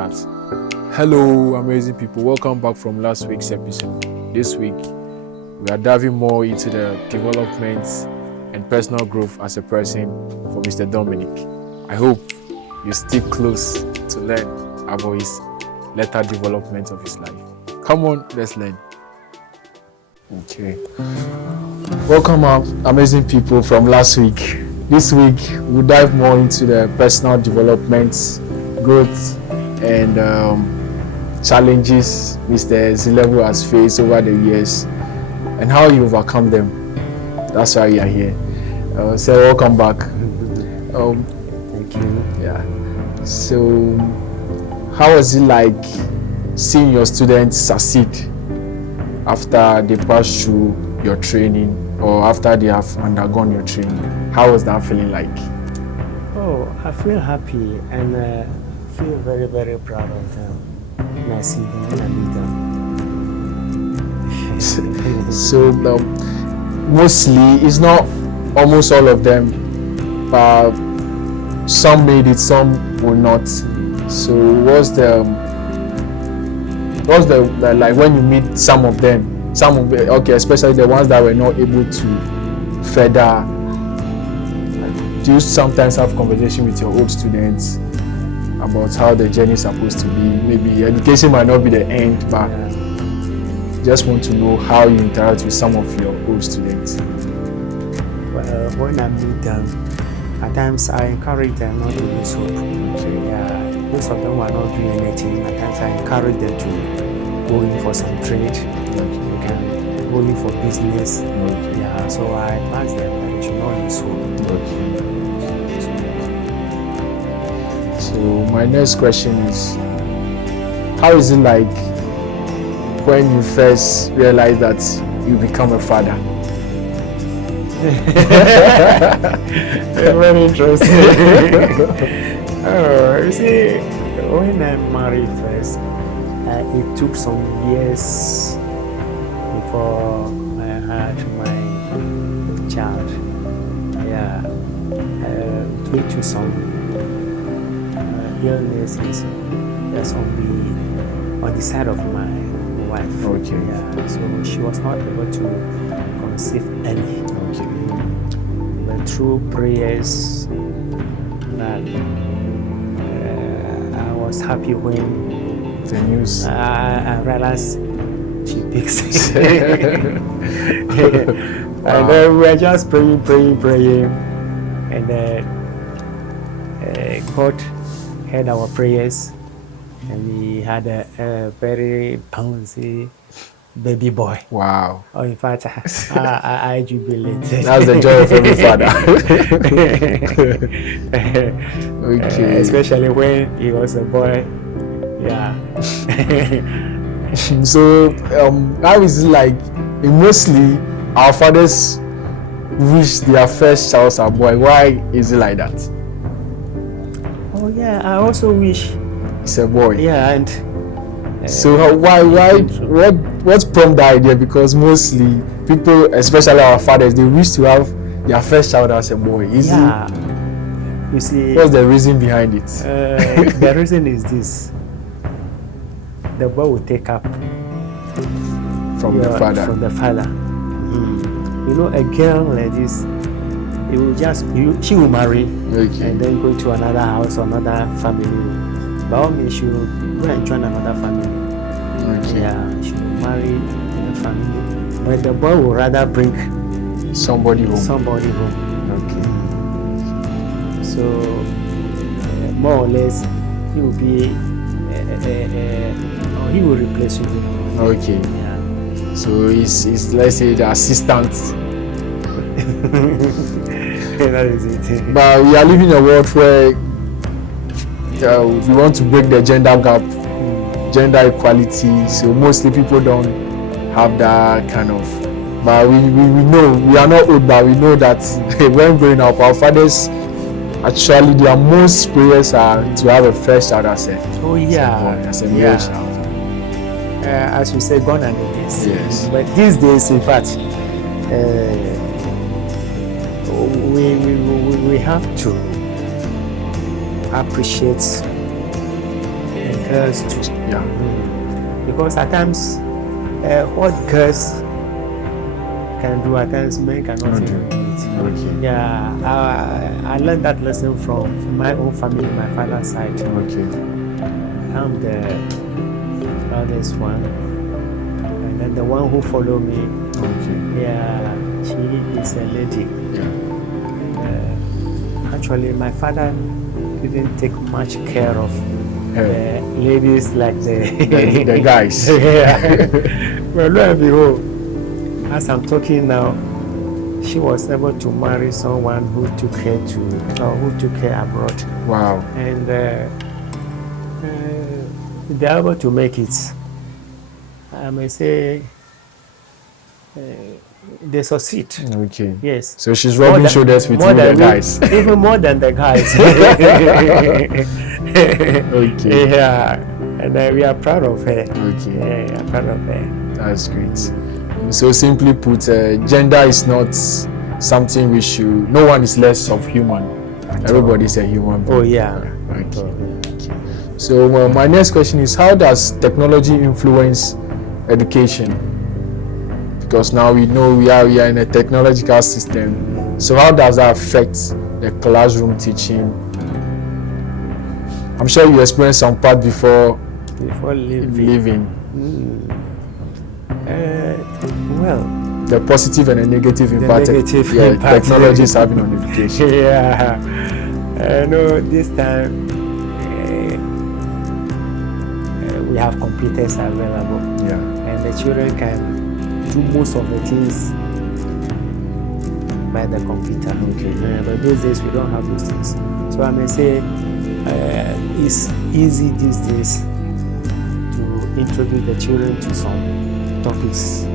start. Hello, amazing people. Welcome back from last week's episode. This week, we are diving more into the development and personal growth as a person for Mr. Dominic. I hope you stick close to learn about his later development of his life. Come on, let's learn. Okay. Welcome, amazing people from last week. This week, we'll dive more into the personal development, growth, and challenges Mr. Zilebu has faced over the years and how you overcome them. That's why you are here. So welcome back. Thank you. Yeah. So, how was it like seeing your students succeed after they pass through your training or after they have undergone your training? How was that feeling like? Oh, I feel happy and feel very, very proud of them. And I see them and I meet them. So, mostly, it's not almost all of them, but some made it, some will not. So, what's the like when you meet some of them, especially the ones that were not able to further? Do you sometimes have conversation with your old students about how the journey is supposed to be? Maybe education might not be the end, but just want to know how you interact with some of your old students. Well, when I meet them, at times I encourage them not to lose hope. Most of them are not doing anything. At times I encourage them to go in for some trade. They can go in for business. So I advise them that they should not lose hope. So my next question is, how is it like when you first realize that you become a father? Very interesting. You see, when I married first, it took some years before I had my child. Due to some illnesses that's on the side of my wife. Okay. So she was not able to conceive early. Okay. But through prayers, that I was happy when the news. I realized she picks. And then we were just praying, and then God heard our prayers, and we had a very bouncy baby boy. Wow. Oh, in fact, I jubilated. That's the joy of every father. Okay. Especially when he was a boy. So, how is it like? Mostly, our fathers wish their first child a boy. Why is it like that? Oh yeah, I also wish it's a boy. Yeah, and so what prompted the idea? Because mostly people, especially our fathers, they wish to have their first child as a boy. You see, what's the reason behind it? The reason is this: the boy will take up from the father. You know, a girl like this, she will marry and then go to another house or another family. By all means, she will go and join another family. She will marry in a family. But the boy will rather bring somebody home. Okay. So, more or less, he will be, or he will replace you. Okay. So he's let's say the assistant. That is it. But we are living in a world where we want to break the gender gap, gender equality. So mostly people don't have that kind of. But we know, we are not old, but we know that when growing up, our fathers actually their most prayers are to have a first child as a male child. As we say, gone are the days. Yes. But these days, in fact, we have to appreciate and girls too. Yeah. Because at times, what girls can do, at times men cannot even do it. Okay. Yeah, I learned that lesson from my own family, my father's side. Okay. I'm the eldest one, and then the one who followed me. Okay. Yeah, she is a lady. Yeah. Actually, my father didn't take much care of Yeah. the ladies like The guys. Yeah. Well, lo and behold, as I'm talking now, she was able to marry someone who took her abroad. Wow. And they're able to make it. I may say they succeed. Okay. Yes. So she's rubbing shoulders with you, the guys. Even more than the guys. Okay. Yeah. And we are proud of her. Okay. Yeah, we are proud of her. That's great. So simply put, gender is not something we should. No one is less of human. Everybody is a human being. Oh yeah. Okay. Okay. So my next question is, how does technology influence education? Because now we know we are in a technological system. So how does that affect the classroom teaching? I'm sure you experienced some part before leaving. Well, The positive and the negative impact, negative yeah, impact. technology is having on education. Yeah. No, this time we have computers available, Yeah. and the children can do most of the things by the computer. Okay. But these days we don't have those things. So I may say it's easy these days to introduce the children to some topics.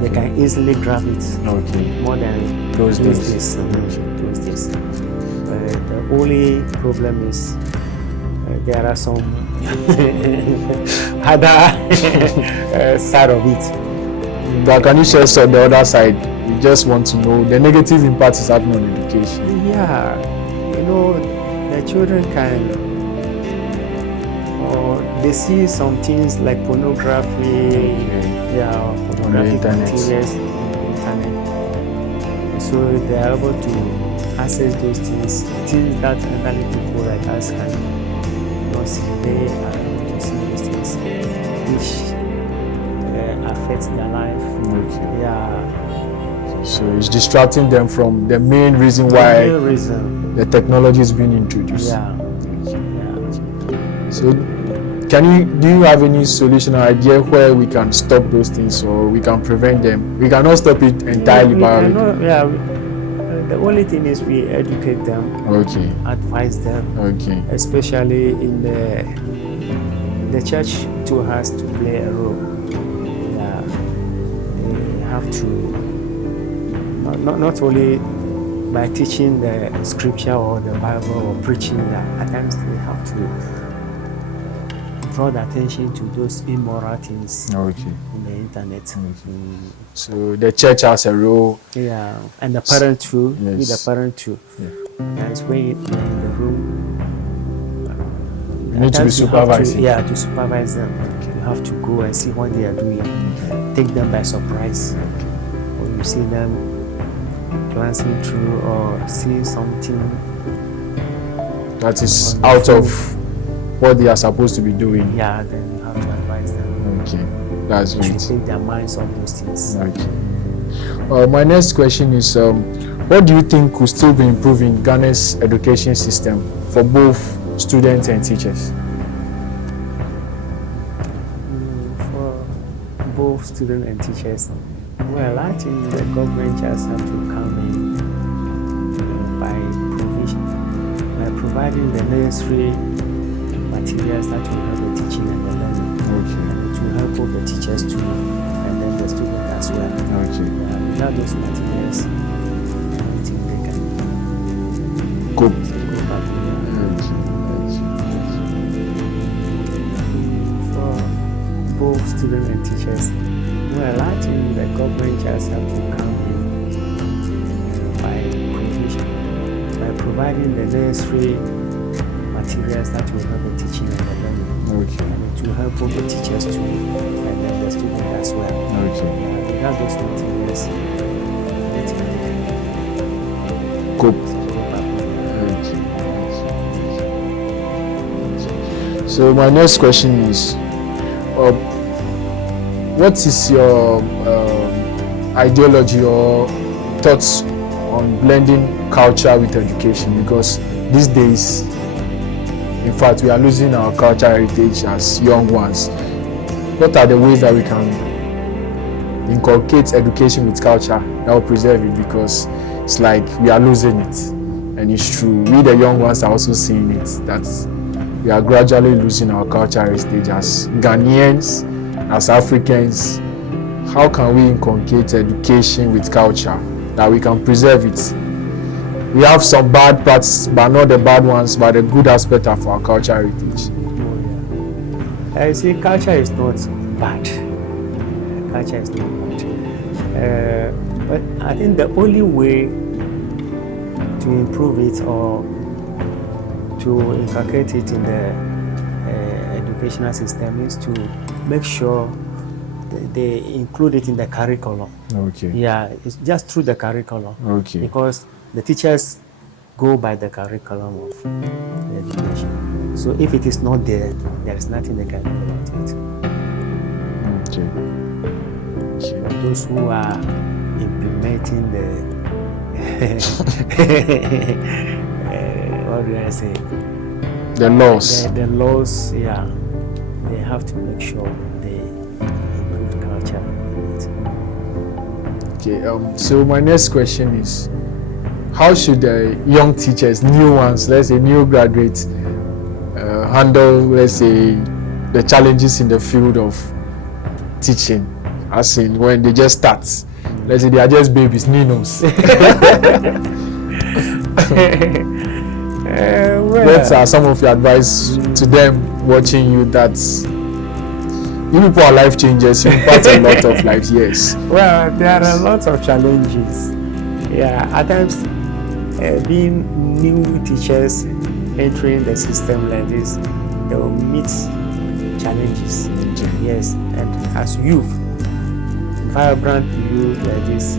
They can easily grab it. Okay. More than Those days. Those days. The only problem is there are some other side of it. But can you share the other side? We just want to know the negative impact is having on education. Yeah, the children can, or they see some things like pornography, pornographic materials on the internet. So they are able to access those things that elderly people like us can not see. They are able to see those things, which affects their life. Okay. Yeah. So it's distracting them from the main reason why the technology is being introduced. Yeah. So do you have any solution or idea where we can stop those things or we can prevent them? We cannot stop it entirely, the only thing is we educate them. Okay. Advise them. Okay. Especially in the church too has to play a role. Yeah. They have to not only by teaching the scripture or the Bible or preaching that, at times they have to draw the attention to those immoral things in the internet. So the church has a role. Yeah, and the parent too. Yes. With the parent too. Yeah. And when you're in the room, you need to be supervising. To supervise them. You have to go and see what they are doing. Take them by surprise. When you see them glancing through or seeing something that is out of what they are supposed to be doing. Yeah, then you have to advise them. Okay, that's You great. should take their minds off those things. Okay. My next question is, what do you think could still be improving Ghana's education system for both students and teachers? For both students and teachers, well, I think the government just have to come in by providing the necessary materials that will help the teaching and the learning. And it will help all the teachers too, and then the students as well. Without those materials, I don't think they can go back to For both students and teachers, well, I think the government just have to come in by providing the necessary materials that will help the teaching and the learning. Okay. And it will help both the teachers too, and then the students as well. Okay. Yeah, without those materials, Cool. it So my next question is, what is your ideology or thoughts on blending culture with education? Because these days, in fact, we are losing our cultural heritage as young ones. What are the ways that we can inculcate education with culture that will preserve it? Because it's like we are losing it, and it's true. We, the young ones, are also seeing it, that we are gradually losing our cultural heritage as Ghanaians, as Africans. How can we inculcate education with culture that we can preserve it? We have some bad parts, but not the bad ones, but the good aspect of our cultural heritage. I see, culture is not bad. Culture is not bad. But I think the only way to improve it or to inculcate it in the educational system is to make sure they include it in the curriculum. Okay. Yeah, it's just through the curriculum. Okay. Because the teachers go by the curriculum of the education. So if it is not there, there is nothing they can do about it. Okay. Okay. Those who are implementing the what do I say? The laws. The laws, yeah. They have to make sure that they include culture in it. Okay. So my next question is, how should the young teachers, new ones, let's say new graduates, handle, let's say, the challenges in the field of teaching, as in when they just start? Let's say they are just babies, ninos. What are some of your advice to them watching you, that you people are life changers, you impact a lot of lives? Yes. Well, there are a lot of challenges. Yeah, at times, being new teachers entering the system like this, they will meet challenges. Yes, and as youth, vibrant youth like this,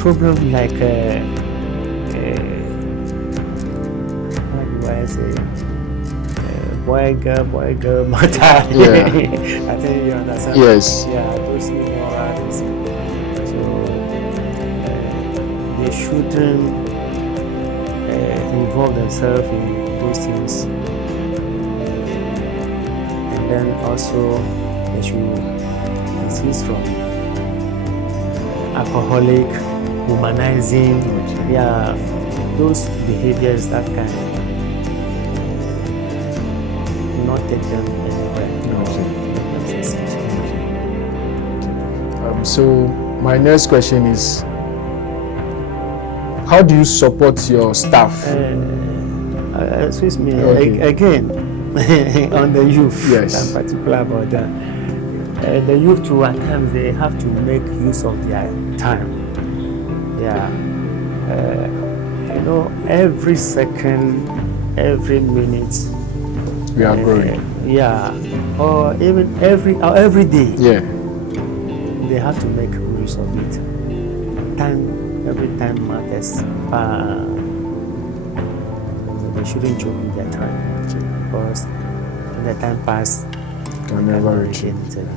problem like what do I say? Boy girl matter. Yeah. I think you understand. Yes. Yeah, those immorals. So they shouldn't involve themselves in those things. And then also they should desist from alcoholic, humanizing, yeah, those behaviors that can not take them anywhere. So my next question is, how do you support your staff? Excuse me, Okay. again, on the youth, Yes. I'm particular about that. The youth too, at times they have to make use of their time. Yeah. Every second, every minute, We are growing. yeah, or even every day, Yeah. they have to make use of it. Every time matters. So they shouldn't joke with their time, because when the time pass, Can never reach it. anything.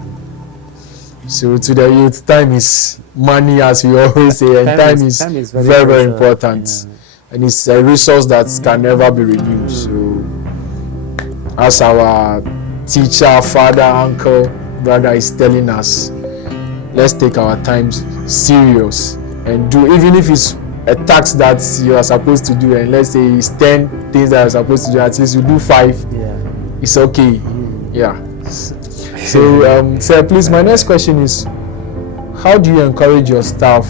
So to the youth, time is money, as we always say, and time is very, very crucial. important. Yeah. And it's a resource that can never be renewed. So as our teacher, father, uncle, brother is telling us, let's take our times serious and do, even if it's a task that you are supposed to do, and let's say it's 10 things that you're supposed to do, at least you do 5. Yeah. It's okay. Yeah. So, sir, please, my next question is, how do you encourage your staff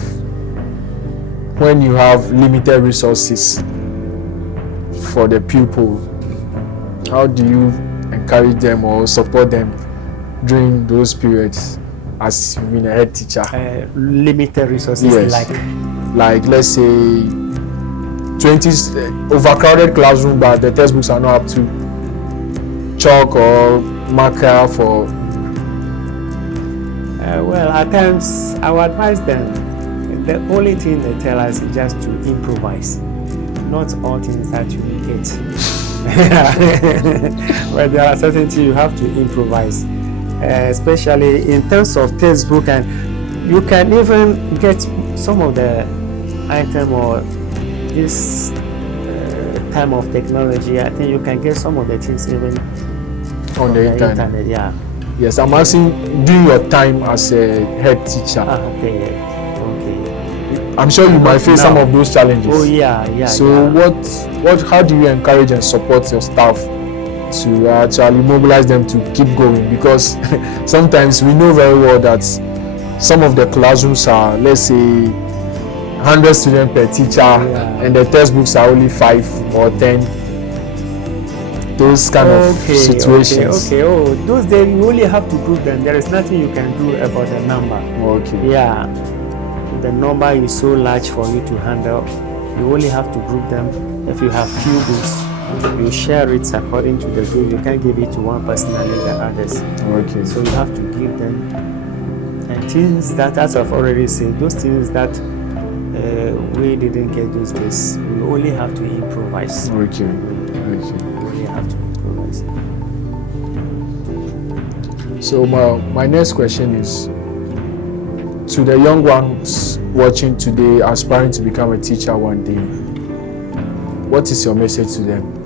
when you have limited resources for the pupil? How do you encourage them or support them during those periods as you've been a head teacher? Limited resources, Yes. Like, let's say 20 overcrowded classroom, but the textbooks are not up to chalk or marker for. Well, at times I would advise them. The only thing they tell us is just to improvise. Not all things that you get. But there are certain things you have to improvise, especially in terms of textbook, and you can even get some of the item or this time of technology. I think you can get some of the things even on the internet. Yeah. Yes, I'm asking, during your time as a head teacher, Okay. I'm sure you might face some of those challenges. Oh yeah. So how do you encourage and support your staff to actually mobilize them to keep going? Because sometimes we know very well that some of the classrooms are, let's say, 100 students per teacher, and the textbooks are only 5 or 10. Those kind of situations. Okay. Oh, those days you only have to group them. There is nothing you can do about the number. Okay. Yeah. The number is so large for you to handle. You only have to group them. If you have few books, you share it according to the group. You can't give it to one person and leave the others. Okay. So you have to give them. And things that, as I've already said, those things that we didn't get those days, we only have to improvise. Okay. We only have to improvise. So my next question is, to the young ones watching today, aspiring to become a teacher one day, what is your message to them?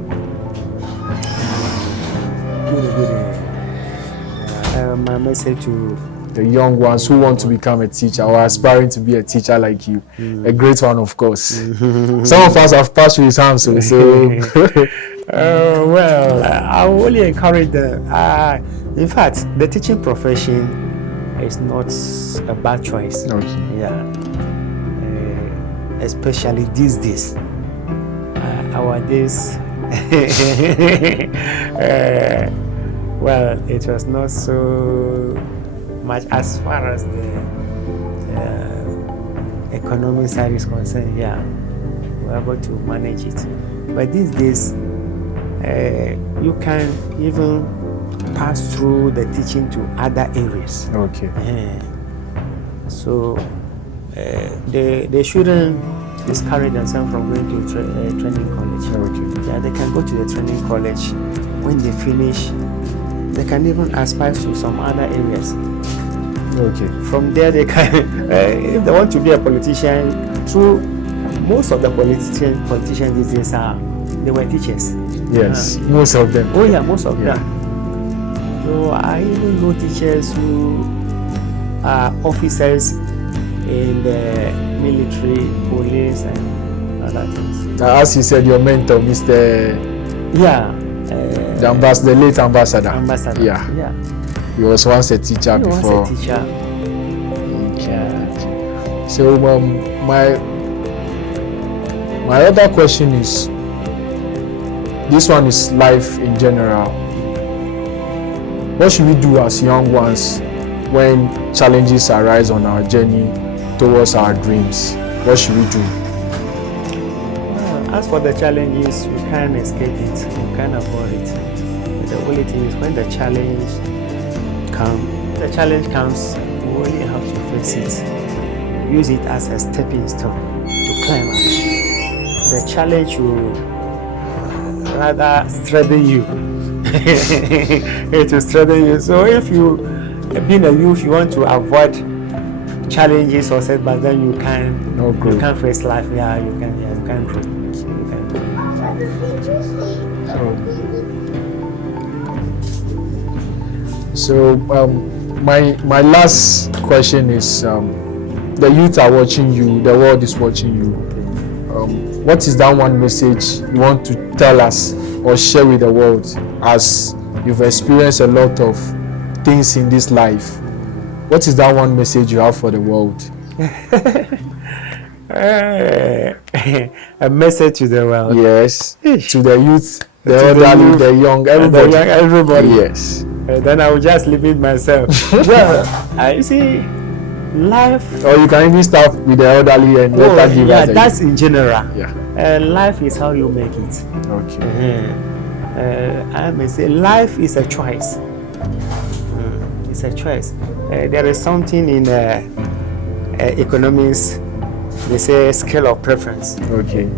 My message to the young ones who want to become a teacher or aspiring to be a teacher like you, a great one, of course. Some of us have passed through his hands, so. Well, I will only encourage them. In fact, the teaching profession is not a bad choice. Okay. Yeah. Especially these days. Our days. Well, it was not so much as far as the economic side is concerned. Yeah, we're able to manage it. But these days, you can even pass through the teaching to other areas. Okay. So they shouldn't discourage themselves from going to training college. Okay. Yeah, they can go to the training college. When they finish, they can even aspire to some other areas. Okay. From there, they can, if they want to be a politician, through most of the politicians these days they were teachers. Yes, most of them. Oh yeah, most of them. So I even know teachers who are officers in the military, police, and other things. As you said, your mentor, Mr. Yeah. The late ambassador. Yeah. He was once a teacher before. He was a teacher. Okay. So my other question is, this one is life in general. What should we do as young ones when challenges arise on our journey towards our dreams? What should we do? As for the challenges, you can't escape it, you can't avoid it. But the only thing is, when the challenge comes, you only have to face it. Use it as a stepping stone to climb up. The challenge will rather strengthen you. It will strengthen you. So if you, being a youth, you want to avoid challenges or setbacks, then you can face life. Yeah, you can grow. So my last question is, the youth are watching you, the world is watching you. What is that one message you want to tell us or share with the world, as you've experienced a lot of things in this life? What is that one message you have for the world? A message to the world. Yes, to the youth, the elderly, the young, everybody. Everybody. Yes. Then I will just limit myself. Well, you see, life. Or you can even start with the elderly and later give us. That's in general. Yeah. life is how you make it. Okay. I may say life is a choice. It's a choice. There is something in economics, they say scale of preference. Okay.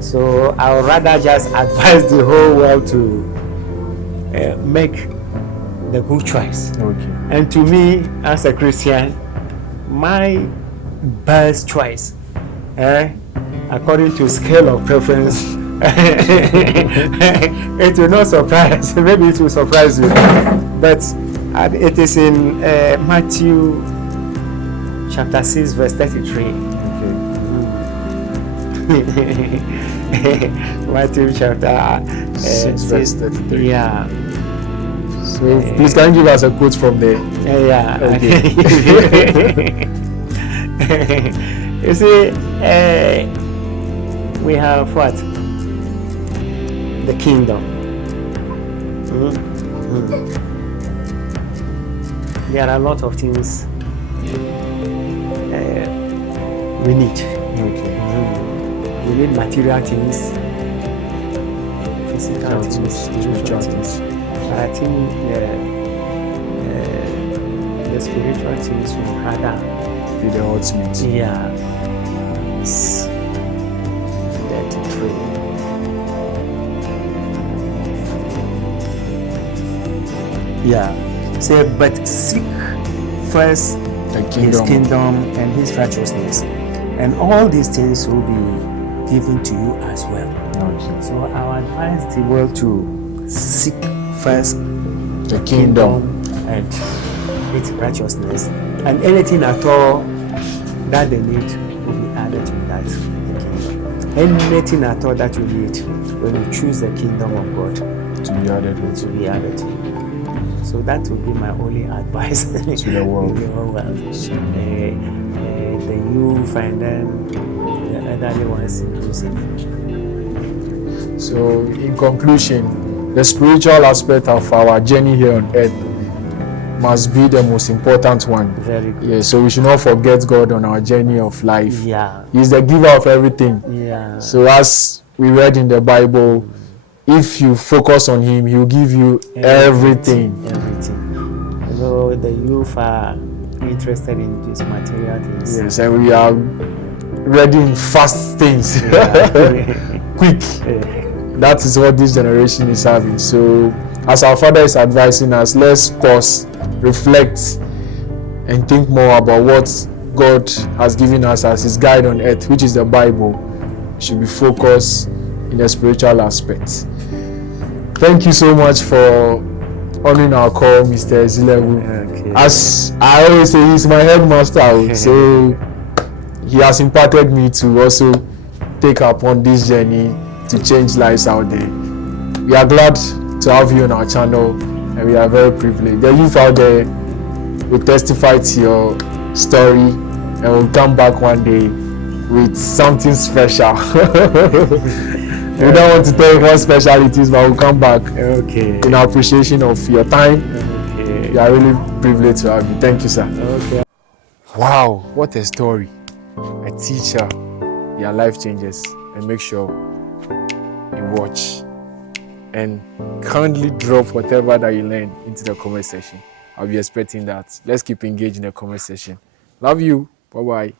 So I would rather just advise the whole world to make the good choice. Okay. And to me, as a Christian, my best choice, according to scale of preference, it will not surprise. Maybe it will surprise you, but it is in Matthew chapter 6, verse 33. Okay. Matthew chapter 6, verse 33. Yeah. So please can you give us a quote from there? Yeah. Okay. You see, we have what? The kingdom. There are a lot of things we need. Okay. We need material things, physical things, spiritual things. I think the spiritual things will rather Be the ultimate. yeah. 33. Yeah. Say, but seek first The his kingdom. kingdom and his righteousness, and all these things will be given to you as well. Okay. So I would advise the world to seek first The kingdom. and its righteousness, and anything at all that they need will be added to that kingdom. Anything at all that you need when you choose the kingdom of God To be added with to be added to you. So that will be my only advice to the world. the whole world. The youth and then the elderly ones inclusive. So, in conclusion, the spiritual aspect of our journey here on earth must be the most important one. Very good. Yeah, so we should not forget God on our journey of life. Yeah. He's the giver of everything. Yeah. So, as we read in the Bible, if you focus on Him, He will give you everything. Everything. So the youth are interested in these material things. Yes, and we are ready in fast things. Quick. That is what this generation is having. So, as our Father is advising us, let's pause, reflect, and think more about what God has given us as His guide on earth, which is the Bible. We should be focused in the spiritual aspect. Thank you so much for honoring our call, Mr. Zilewu. Okay. As I always say, he's my headmaster, so he has imparted me to also take upon this journey to change lives out there. We are glad to have you on our channel, and we are very privileged. The youth out there will testify to your story, and will come back one day with something special. We don't want to tell you what special it is, but we'll come back in appreciation of your time. Okay. We are really privileged to have you. Thank you, sir. Okay. Wow, what a story. A teacher, their life changes. And make sure you watch and kindly drop whatever that you learn into the comment section. I'll be expecting that. Let's keep engaged in the comment section. Love you. Bye-bye.